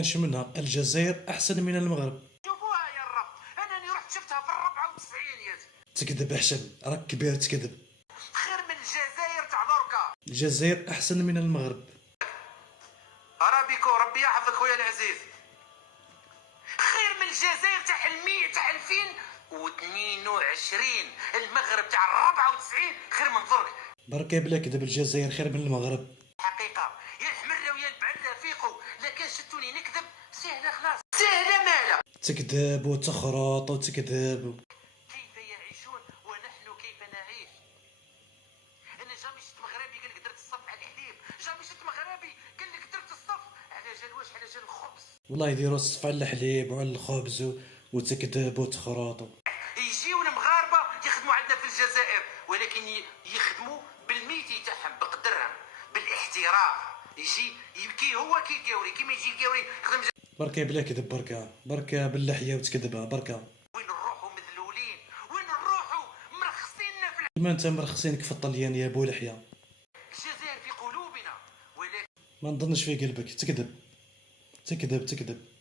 كانش منها الجزائر احسن من المغرب. شوفوها يا الرب، انني رحت شفتها في 94 يا زلمه. تكذب احسن، راك كبير تكذب. خير من الجزائر تاع دركا. الجزائر احسن من المغرب. ارابيكو ربي يحفظك خويا العزيز. خير من الجزائر تاع 2022. المغرب تاع 94 خير من درك. بركة بلا كذب، الجزائر خير من المغرب. حقيقه يا الحمره ويا البعله فيقوا، لكن شتوني نكذب سهله خلاص، سهله مالا. تكذب وتخرط وتكذب. كيف يعيشون ونحن كيف نعيش؟ انا جامي شفت مغربي قال لك درت الصف على الحليب، جامي شفت مغربي قال لك درت الصف على جال واش، على جال الخبز. والله يديروا الصف على الحليب وعلى الخبز وتكذب وتخرط. يجيو المغاربه يخدموا عندنا في الجزائر، ولكن يخدموا بالميتي تاعهم بقدرهم بالاحتراف. يجي يبكي هو كي القاوري، كيما يجي القاوري يخدم. بركة بلا كذب، بركة باللحية وتكذبها بركة. وين نروحوا مذلولين، وين نروحوا مرخصيننا في ما انت مرخصينك في الطليان يا ابو لحية. الجزائر في قلوبنا، ولكن ما نظنش في قلبك، تكذب تكذب تكذب.